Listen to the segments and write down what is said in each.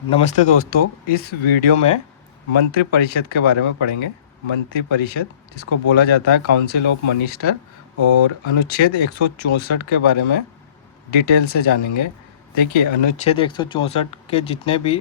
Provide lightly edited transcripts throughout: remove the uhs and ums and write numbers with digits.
नमस्ते दोस्तों। इस वीडियो में मंत्रिपरिषद के बारे में पढ़ेंगे। मंत्रिपरिषद जिसको बोला जाता है काउंसिल ऑफ मिनिस्टर, और अनुच्छेद 164 के बारे में डिटेल से जानेंगे। देखिए, अनुच्छेद 164 के जितने भी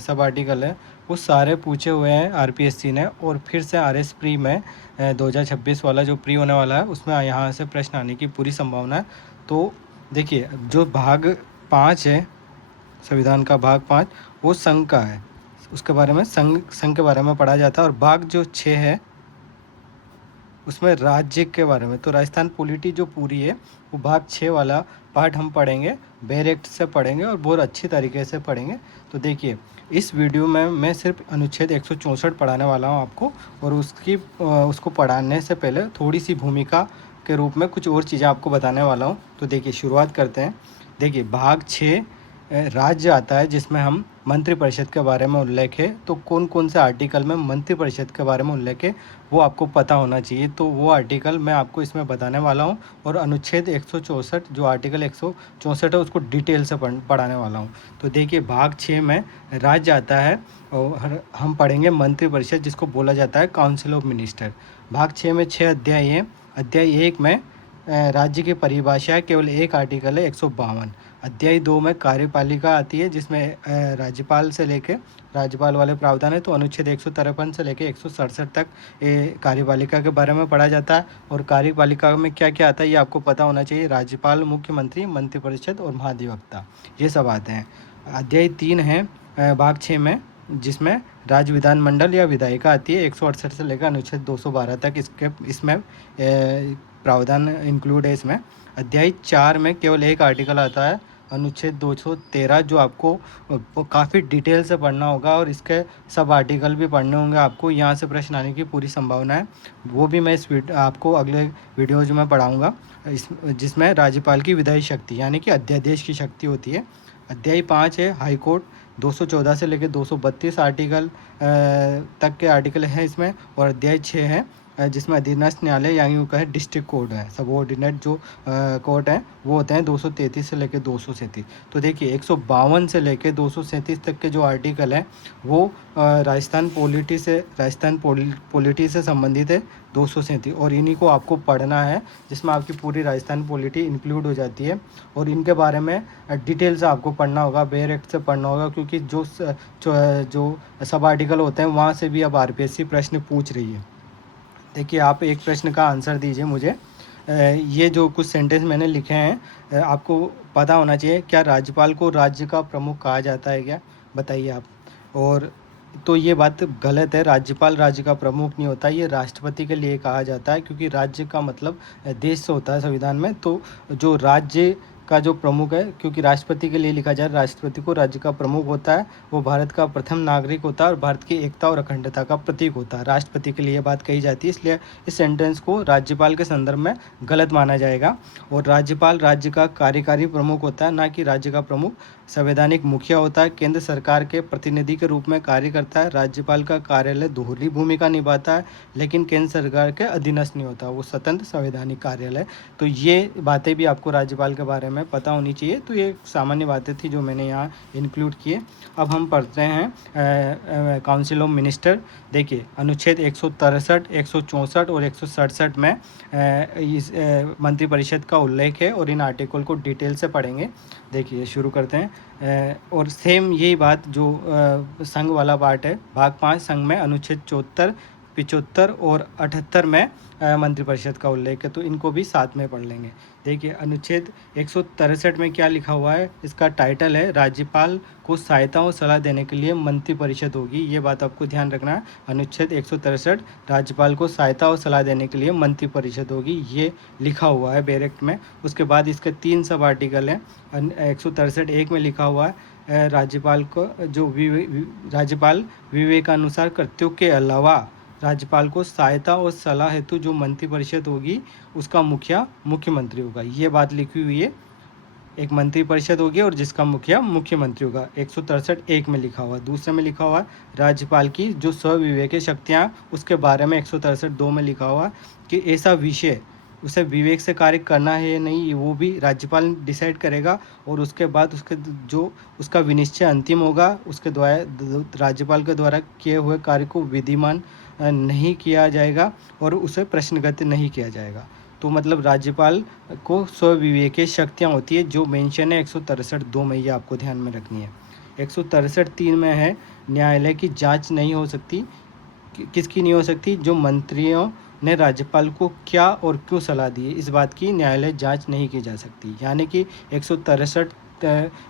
सब आर्टिकल हैं वो सारे पूछे हुए हैं आरपीएससी ने, और फिर से आरएस प्री में 2026 वाला जो प्री होने वाला है उसमें यहाँ से प्रश्न आने की पूरी संभावना है। तो देखिए, जो भाग 5 है, संविधान का भाग 5, वो संघ का है। उसके बारे में संघ के बारे में पढ़ा जाता है। और भाग जो 6 है उसमें राज्य के बारे में, तो राजस्थान पॉलिटी जो पूरी है वो भाग 6 वाला पार्ट हम पढ़ेंगे, डायरेक्ट से पढ़ेंगे और बहुत अच्छी तरीके से पढ़ेंगे। तो देखिए, इस वीडियो में मैं सिर्फ अनुच्छेद 164 पढ़ाने वाला हूँ आपको, और उसको पढ़ाने से पहले थोड़ी सी भूमिका के रूप में कुछ और चीज़ें आपको बताने वाला हूँ। तो देखिए, शुरुआत करते हैं। देखिए, भाग 6 राज्य आता है, जिसमें हम मंत्रिपरिषद के बारे में उल्लेख है। तो कौन कौन से आर्टिकल में मंत्रिपरिषद के बारे में उल्लेख है वो आपको पता होना चाहिए। तो वो आर्टिकल मैं आपको इसमें बताने वाला हूँ, और अनुच्छेद 164 जो आर्टिकल 164 है उसको डिटेल से पढ़ाने वाला हूँ। तो देखिए, भाग 6 में राज्य आता है, और हम पढ़ेंगे मंत्रिपरिषद जिसको बोला जाता है काउंसिल ऑफ मिनिस्टर। भाग 6 में 6 अध्याय हैं। अध्याय 1 में राज्य की परिभाषा है, केवल एक आर्टिकल है 152। अध्याय 2 में कार्यपालिका आती है, जिसमें राज्यपाल से लेके राज्यपाल वाले प्रावधान है। तो अनुच्छेद 153 से लेके 167 तक कार्यपालिका के बारे में पढ़ा जाता है। और कार्यपालिका में क्या क्या आता है ये आपको पता होना चाहिए। राज्यपाल, मुख्यमंत्री, मंत्रिपरिषद और महाधिवक्ता, ये सब आते हैं। अध्याय 3 है भाग 6 में, जिसमें राज्य विधानमंडल या विधायिका आती है। 168 से लेकर अनुच्छेद 212 तक इसमें प्रावधान इंक्लूड है इसमें। अध्याय 4 में केवल एक आर्टिकल आता है, अनुच्छेद 213, जो आपको काफ़ी डिटेल से पढ़ना होगा, और इसके सब आर्टिकल भी पढ़ने होंगे आपको। यहाँ से प्रश्न आने की पूरी संभावना है। वो भी मैं आपको अगले वीडियोज में पढ़ाऊँगा, जिसमें राज्यपाल की विधायी शक्ति यानी कि अध्यादेश की शक्ति होती है। अध्याय 5 है हाईकोर्ट, 214 से लेकर 232 आर्टिकल तक के आर्टिकल हैं इसमें। और अध्याय 6 है जिसमें अधीनस्थ न्यायालय यानी वो कहे डिस्ट्रिक्ट कोर्ट है, सबऑर्डिनेट जो कोर्ट हैं वो होते हैं 233 से लेकर 237। तो देखिए, 152 से लेकर 237 तक के जो आर्टिकल हैं वो राजस्थान पॉलिटी से संबंधित है, 237। और इन्हीं को आपको पढ़ना है, जिसमें आपकी पूरी राजस्थान पॉलिटी इंक्लूड हो जाती है। और इनके बारे में डिटेल से आपको पढ़ना होगा, बेयर एक्ट से पढ़ना होगा, क्योंकि जो सब आर्टिकल होते हैं वहाँ से भी अब आरपीएससी प्रश्न पूछ रही है। देखिए, आप एक प्रश्न का आंसर दीजिए मुझे। ये जो कुछ सेंटेंस मैंने लिखे हैं आपको पता होना चाहिए। क्या राज्यपाल को राज्य का प्रमुख कहा जाता है क्या? बताइए आप। और तो ये बात गलत है, राज्यपाल राज्य का प्रमुख नहीं होता, ये राष्ट्रपति के लिए कहा जाता है, क्योंकि राज्य का मतलब देश से होता है संविधान में। तो जो राज्य का जो प्रमुख है, क्योंकि राष्ट्रपति के लिए लिखा जाए, राष्ट्रपति को राज्य का प्रमुख होता है, वो भारत का प्रथम नागरिक होता है और भारत की एकता और अखंडता का प्रतीक होता है। राष्ट्रपति के लिए बात कही जाती है, इसलिए इस सेंटेंस को राज्यपाल के संदर्भ में गलत माना जाएगा। और राज्यपाल राज्य का कार्यकारी प्रमुख होता है, ना कि राज्य का प्रमुख। संवैधानिक मुखिया होता है, केंद्र सरकार के प्रतिनिधि के रूप में कार्य करता है। राज्यपाल का कार्यालय दोहरी भूमिका निभाता है, लेकिन केंद्र सरकार के अधीनस्थ नहीं होता, वो स्वतंत्र संवैधानिक कार्यालय। तो ये बातें भी आपको राज्यपाल के बारे में पता होनी चाहिए। तो ये सामान्य बातें थी जो मैंने यहाँ इंक्लूड किए। अब हम पढ़ते हैं काउंसिल ऑफ मिनिस्टर। देखिए, अनुच्छेद 163, 164 और 167 में इस मंत्रिपरिषद का उल्लेख है, और इन आर्टिकल को डिटेल से पढ़ेंगे। देखिए, शुरू करते हैं। और सेम यही बात जो संघ वाला पार्ट है, भाग 5 संघ में अनुच्छेद 74, 75 और 78 में मंत्रिपरिषद का उल्लेख है, तो इनको भी साथ में पढ़ लेंगे। देखिए, अनुच्छेद 163 में क्या लिखा हुआ है, इसका टाइटल है राज्यपाल को सहायता और सलाह देने के लिए मंत्रिपरिषद होगी। ये बात आपको ध्यान रखना है। अनुच्छेद 163 राज्यपाल को सहायता और सलाह देने के लिए मंत्रिपरिषद होगी, ये लिखा हुआ है बैरेक्ट में। उसके बाद इसके 3 सब आर्टिकल हैं। 163 एक में लिखा हुआ है राज्यपाल को राज्यपाल विवेकानुसार कर्तव्यों के अलावा राज्यपाल को सहायता और सलाह हेतु जो मंत्रिपरिषद होगी उसका मुखिया मुख्यमंत्री होगा। ये बात लिखी हुई है। एक मंत्रिपरिषद होगी और जिसका मुखिया मुख्यमंत्री होगा, 163 एक में लिखा हुआ। दूसरे में लिखा हुआ राज्यपाल की जो स्वविवेकीय शक्तियाँ, उसके बारे में 163 2 में लिखा हुआ कि ऐसा विषय उसे विवेक से कार्य करना है या नहीं, वो भी राज्यपाल डिसाइड करेगा। और उसके बाद उसके जो उसका विनिश्चय अंतिम होगा, उसके द्वारा राज्यपाल के द्वारा किए हुए कार्य को विधिमान नहीं किया जाएगा और उसे प्रश्नगत नहीं किया जाएगा। तो मतलब राज्यपाल को स्वविवेकीय शक्तियाँ होती है, जो मेंशन है 163(2) में, ये आपको ध्यान में रखनी है। 163(3) में है न्यायालय की जांच नहीं हो सकती। किसकी नहीं हो सकती? जो मंत्रियों ने राज्यपाल को क्या और क्यों सलाह दी है, इस बात की न्यायालय जांच नहीं की जा सकती। यानी कि 163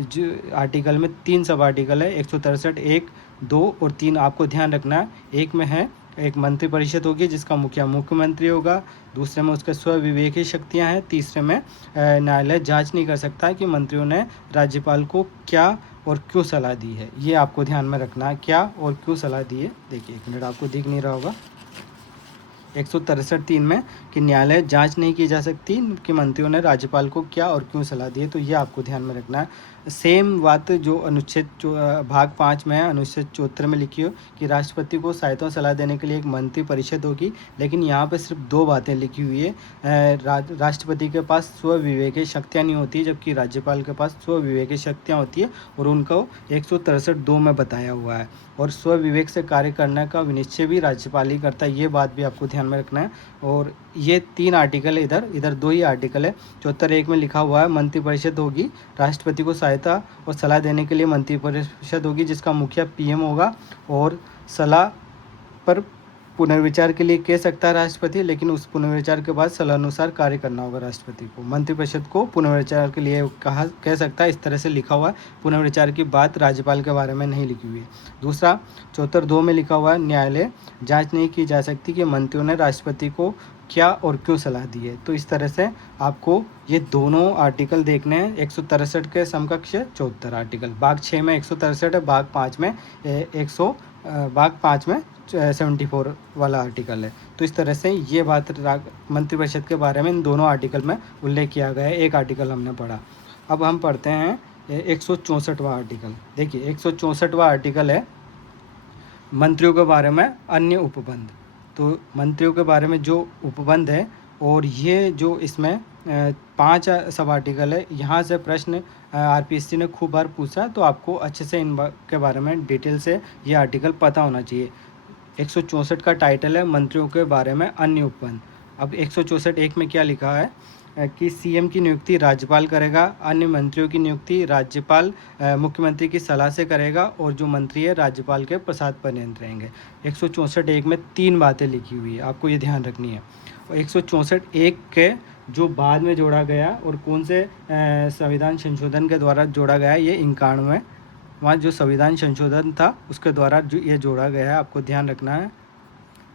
जो आर्टिकल में 3 सब आर्टिकल है, 163 1, 2 और 3 आपको ध्यान रखना है। एक में है एक मंत्रिपरिषद होगी जिसका मुखिया मुख्यमंत्री होगा, दूसरे में उसके स्वविवेकी शक्तियां हैं, तीसरे में न्यायालय जांच नहीं कर सकता कि मंत्रियों ने राज्यपाल को क्या और क्यों सलाह दी है। ये आपको ध्यान में रखना है, क्या और क्यों सलाह दी है। देखिए, 1 मिनट, आपको दिख नहीं रहा होगा 163(3) में कि न्यायालय जांच नहीं की जा सकती कि मंत्रियों ने राज्यपाल को क्या और क्यों सलाह दी है। तो ये आपको ध्यान में रखना है। सेम बात जो अनुच्छेद भाग 5 में है, अनुच्छेद 74 में लिखी हो कि राष्ट्रपति को सहायता सलाह देने के लिए एक मंत्री परिषद होगी, लेकिन यहाँ पे सिर्फ 2 बातें लिखी हुई है। राष्ट्रपति के पास स्वविवेकीय शक्तियाँ नहीं होती, जबकि राज्यपाल के पास स्वविवेकीय शक्तियाँ होती है और उनको 163(2) में बताया हुआ है। और स्वविवेक से कार्य करने का विनिश्चय भी राज्यपाल ही करता है, ये बात भी आपको ध्यान में रखना है। और ये 3 आर्टिकल है, इधर 2 ही आर्टिकल है। 74(1) में लिखा हुआ है मंत्रिपरिषद होगी, राष्ट्रपति को सहायता और सलाह देने के लिए मंत्रिपरिषद होगी जिसका मुखिया पीएम होगा, और सलाह पर पुनर्विचार के लिए कह सकता है राष्ट्रपति, लेकिन उस पुनर्विचार के बाद सलाह अनुसार कार्य करना होगा राष्ट्रपति को। मंत्रिपरिषद को पुनर्विचार के लिए कह सकता है, इस तरह से लिखा हुआ है। पुनर्विचार की बात राज्यपाल के बारे में नहीं लिखी हुई है। दूसरा 74(2) में लिखा हुआ है न्यायालय जांच नहीं की जा सकती कि मंत्रियों ने राष्ट्रपति को क्या और क्यों सलाह दी है। तो इस तरह से आपको ये दोनों आर्टिकल देखने हैं। 163 के समकक्ष 74 आर्टिकल, भाग 6 में 163 है, भाग 5 में 74 वाला आर्टिकल है। तो इस तरह से ये बात मंत्रिपरिषद के बारे में इन दोनों आर्टिकल में उल्लेख किया गया है। एक आर्टिकल हमने पढ़ा। अब हम पढ़ते हैं 164वां आर्टिकल। देखिए, 164वां आर्टिकल है मंत्रियों के बारे में अन्य उपबंध। तो मंत्रियों के बारे में जो उपबंध है, और ये जो इसमें 5 सब आर्टिकल है, यहाँ से प्रश्न आरपीएससी ने खूब बार पूछा, तो आपको अच्छे से के बारे में डिटेल से ये आर्टिकल पता होना चाहिए। 164 का टाइटल है मंत्रियों के बारे में अन्य उपबंध। अब 164(1) में क्या लिखा है कि सीएम की नियुक्ति राज्यपाल करेगा, अन्य मंत्रियों की नियुक्ति राज्यपाल मुख्यमंत्री की सलाह से करेगा, और जो मंत्री है राज्यपाल के प्रसाद पर नियंत्रण रहेंगे। 164(1) में 3 बातें लिखी हुई है, आपको ये ध्यान रखनी है। और 164(1) के जो बाद में जोड़ा गया और कौन से संविधान संशोधन के द्वारा जोड़ा गया, ये 91 वहाँ जो संविधान संशोधन था उसके द्वारा जो ये जोड़ा गया है, आपको ध्यान रखना है।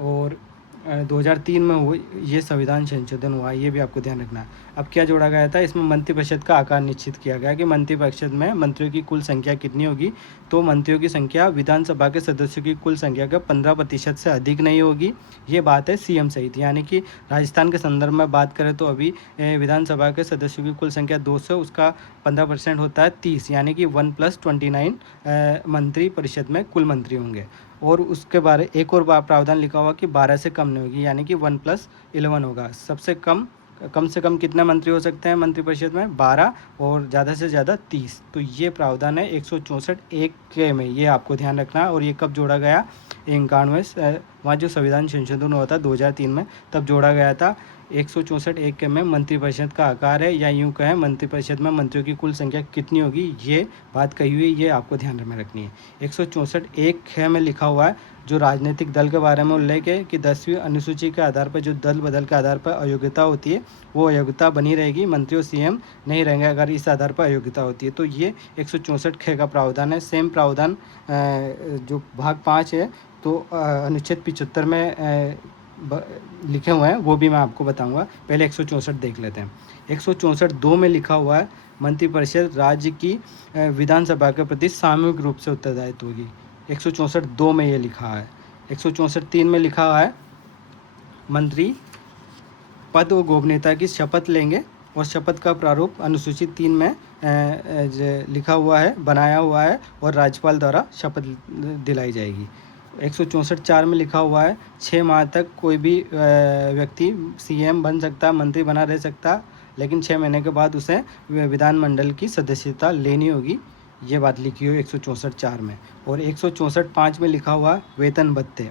और 2003 में वो ये संविधान संशोधन हुआ, ये भी आपको ध्यान रखना है। अब क्या जोड़ा गया था इसमें? मंत्रिपरिषद का आकार निश्चित किया गया कि मंत्रिपरिषद में मंत्रियों की कुल संख्या कितनी होगी। तो मंत्रियों की संख्या विधानसभा के सदस्यों की कुल संख्या का 15% से अधिक नहीं होगी। ये बात है सीएम सहित। यानी कि राजस्थान के संदर्भ में बात करें तो अभी विधानसभा के सदस्यों की कुल संख्या 200, उसका 15% होता है 30, यानी कि 1+29 मंत्री परिषद में कुल मंत्री होंगे। और उसके बारे एक और प्रावधान लिखा हुआ कि 12 से कम नहीं होगी, यानी कि 1+11 होगा। सबसे कम से कम कितने मंत्री हो सकते हैं मंत्रिपरिषद में? 12, और ज़्यादा से ज़्यादा 30। तो ये प्रावधान है 164(1) के में, ये आपको ध्यान रखना है। और ये कब जोड़ा गया? 91 वहाँ जो संविधान संशोधन हुआ था 2003 में, तब जोड़ा गया था। 164(1) के में मंत्रिपरिषद का आकार है, या यूँ कहें मंत्रिपरिषद में मंत्रियों की कुल संख्या कितनी होगी, ये बात कही हुई, ये आपको ध्यान में रखनी है। 164(1) में लिखा हुआ है जो राजनीतिक दल के बारे में उल्लेख है कि 10वीं अनुसूची के आधार पर जो दल बदल के आधार पर अयोग्यता होती है, वो अयोग्यता बनी रहेगी, मंत्री और सीएम नहीं रहेंगे अगर इस आधार पर अयोग्यता होती है। तो ये 164(ख) का प्रावधान है। सेम प्रावधान जो भाग 5 है, तो अनुच्छेद 75 में लिखे हुए हैं, वो भी मैं आपको बताऊंगा। पहले 164 देख लेते हैं। 164(2) में लिखा हुआ है मंत्रिपरिषद राज्य की विधानसभा के प्रति सामूहिक रूप से उत्तरदायित्व होगी। 164(2) में ये लिखा है। 164(3) में लिखा हुआ है मंत्री पद और गोपनीयता की शपथ लेंगे, और शपथ का प्रारूप अनुसूचित 3 में लिखा हुआ है, बनाया हुआ है, और राज्यपाल द्वारा शपथ दिलाई जाएगी। 164(4) में लिखा हुआ है 6 माह तक कोई भी व्यक्ति सीएम बन सकता, मंत्री बना रह सकता, लेकिन 6 महीने के बाद उसे विधानमंडल की सदस्यता लेनी होगी। ये बात लिखी हुई 164(4) में। और 164(5) में लिखा हुआ वेतन भत्ते,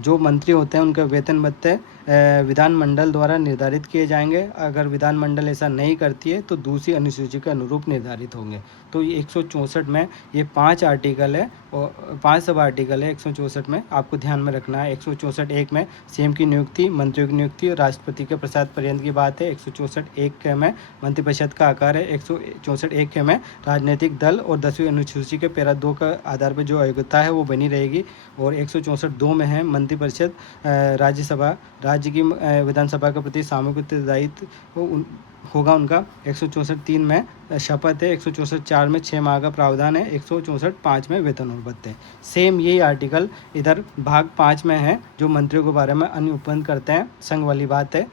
जो मंत्री होते हैं उनके वेतन भत्ते विधानमंडल द्वारा निर्धारित किए जाएंगे। अगर विधानमंडल ऐसा नहीं करती है तो दूसरी अनुसूची के अनुरूप निर्धारित होंगे। तो ये 164 में ये 5 आर्टिकल है और 5 सब आर्टिकल है 164 में, आपको ध्यान में रखना है। 164(1) में सीएम की नियुक्ति, मंत्रियों की नियुक्ति और राष्ट्रपति के प्रसाद पर्यंत की बात है। 164(1) में मंत्रिपरिषद का आकार है। 164(1) में राजनीतिक दल और 10वीं अनुसूची के पैरा 2 का आधार पर जो योग्यता है वो बनी रहेगी। और 164(2) में है मंत्रिपरिषद राज्यसभा राज्य की विधानसभा के प्रति सामूहिक उत्तरदायित्व होगा उनका। 164(3) में शपथ है। 164(4) में 6 माह का प्रावधान है। 164(5) में वेतन और भत्ते। सेम यही आर्टिकल इधर भाग 5 में है, जो मंत्रियों के बारे में अन्य उपबंध करते हैं। संघ वाली बात है।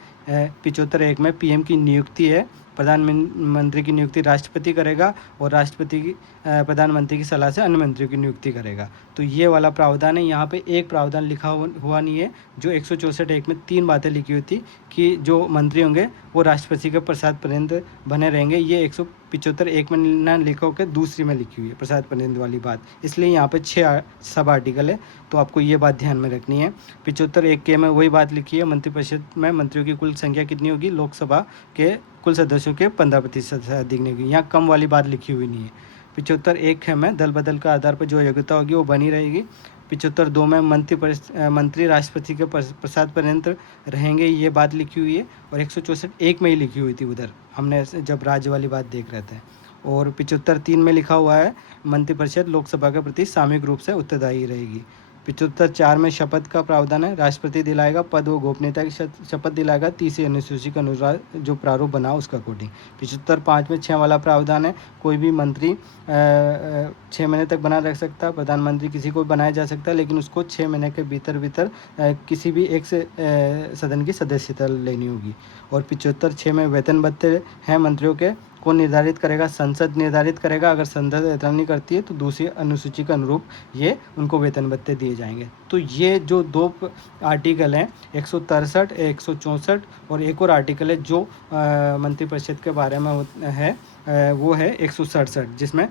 75(1) में पीएम की नियुक्ति है। प्रधानमंत्री की नियुक्ति राष्ट्रपति करेगा और राष्ट्रपति की प्रधानमंत्री की सलाह से अन्य मंत्रियों की नियुक्ति करेगा। तो ये वाला प्रावधान है। यहाँ पे एक प्रावधान लिखा हुआ नहीं है। जो 164(1) में 3 बातें लिखी हुई थी कि जो मंत्री होंगे वो राष्ट्रपति के प्रसाद पर्यंत बने रहेंगे, ये 175(1) में ना लिखा होकर दूसरी में लिखी हुई है प्रसाद पर्यंत वाली बात। इसलिए यहाँ पे 6 सब आर्टिकल है, तो आपको ये बात ध्यान में रखनी है। 75(1) के में वही बात लिखी है, मंत्रिपरिषद में मंत्रियों की कुल संख्या कितनी होगी, लोकसभा के कुल सदस्यों के 15% से अधिक नहीं होगी। यहाँ कम वाली बात लिखी हुई नहीं है। 75(1) में दल बदल के आधार पर जो योग्यता होगी वो बनी रहेगी। 75(2) में मंत्री राष्ट्रपति के प्रसाद पर्यंत रहेंगे, ये बात लिखी हुई है। और 164(1) में ही लिखी हुई थी उधर, हमने जब राज्य वाली बात देख रहे थे। और 75(3) में लिखा हुआ है मंत्रिपरिषद लोकसभा के प्रति सामूहिक रूप से उत्तरदायी रहेगी। 75(4) में शपथ का प्रावधान है। राष्ट्रपति दिलाएगा पद व गोपनीयता की शपथ दिलाएगा, तीसरी अनुसूची के अनुसार जो प्रारूप बना उसका अकॉर्डिंग। 75(5) में 6 वाला प्रावधान है। कोई भी मंत्री 6 महीने तक बना रख सकता, प्रधानमंत्री किसी को बनाया जा सकता है, लेकिन उसको 6 महीने के भीतर किसी भी एक से सदन की सदस्यता लेनी होगी। और 75(6) में वेतन भत्ते हैं मंत्रियों के, कौन निर्धारित करेगा, संसद निर्धारित करेगा। अगर संसद ऐसा नहीं करती है तो दूसरी अनुसूची के अनुरूप ये उनको वेतन भत्ते दिए जाएंगे। तो ये जो 2 आर्टिकल हैं 163, 164 और एक और आर्टिकल है जो मंत्रिपरिषद के बारे में है, वो है 167 जिसमें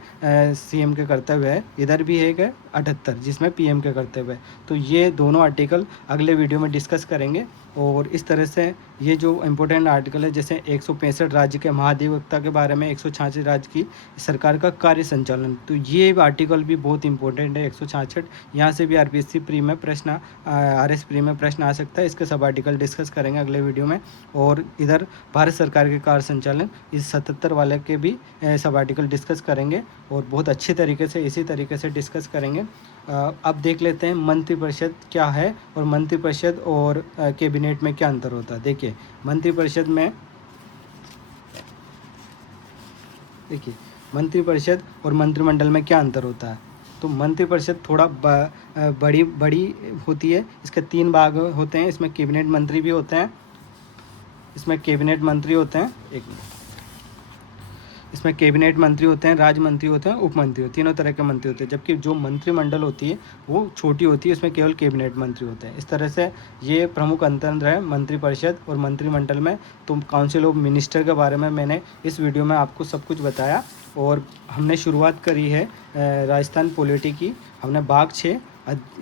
सीएम के कर्तव्य है। इधर भी है 78 जिसमें पीएम के कर्तव्य है। तो ये दोनों आर्टिकल अगले वीडियो में डिस्कस करेंगे। और इस तरह से ये जो इम्पोर्टेंट आर्टिकल है, जैसे 165 राज्य के महाधिवक्ता के बारे में, 166 राज्य की सरकार का कार्य संचालन, तो ये आर्टिकल भी बहुत इंपॉर्टेंट है 166। यहाँ से भी आरपीएससी प्री में प्रश्न, आरएस प्री में प्रश्न आ सकता है। इसके सब आर्टिकल डिस्कस करेंगे अगले वीडियो में। और इधर भारत सरकार के कार्य संचालन, इस 77 वाले के भी सब आर्टिकल डिस्कस करेंगे और बहुत अच्छी तरीके से इसी तरीके से डिस्कस करेंगे। अब देख लेते हैं मंत्रिपरिषद क्या है और मंत्रिपरिषद और कैबिनेट में क्या अंतर होता है। देखिए मंत्रिपरिषद में, देखिए मंत्रिपरिषद और मंत्रिमंडल में क्या अंतर होता है। तो मंत्रिपरिषद थोड़ा बड़ी होती है। इसके 3 भाग होते हैं। इसमें कैबिनेट मंत्री भी होते हैं, इसमें कैबिनेट मंत्री होते हैं, राज्य मंत्री होते हैं, उप मंत्री होते हैं, तीनों तरह के मंत्री होते हैं। जबकि जो मंत्रिमंडल होती है वो छोटी होती है, इसमें केवल कैबिनेट मंत्री होते हैं। इस तरह से ये प्रमुख अंतर है मंत्रिपरिषद और मंत्रिमंडल में। तो काउंसिल ऑफ मिनिस्टर के बारे में मैंने इस वीडियो में आपको सब कुछ बताया। और हमने शुरुआत करी है राजस्थान पॉलिटी की। हमने भाग 6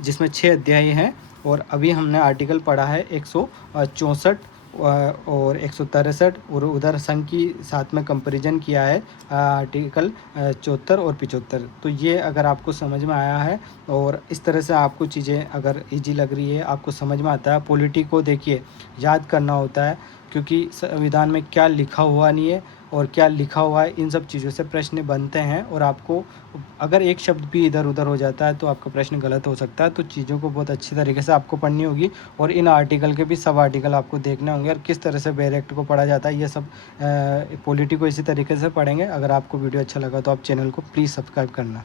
जिसमें 6 अध्याय हैं और अभी हमने आर्टिकल पढ़ा है 164 और 163 और उधर संघ की साथ में कंपैरिजन किया है आर्टिकल 74 और 75। तो ये अगर आपको समझ में आया है और इस तरह से आपको चीज़ें अगर इजी लग रही है, आपको समझ में आता है, पॉलिटी को देखिए याद करना होता है क्योंकि संविधान में क्या लिखा हुआ नहीं है और क्या लिखा हुआ है, इन सब चीज़ों से प्रश्न बनते हैं। और आपको अगर एक शब्द भी इधर उधर हो जाता है तो आपका प्रश्न गलत हो सकता है। तो चीज़ों को बहुत अच्छी तरीके से आपको पढ़नी होगी और इन आर्टिकल के भी सब आर्टिकल आपको देखने होंगे और किस तरह से बेयर एक्ट को पढ़ा जाता है। ये सब पॉलिटी को इसी तरीके से पढ़ेंगे। अगर आपको वीडियो अच्छा लगा तो आप चैनल को प्लीज़ सब्सक्राइब करना।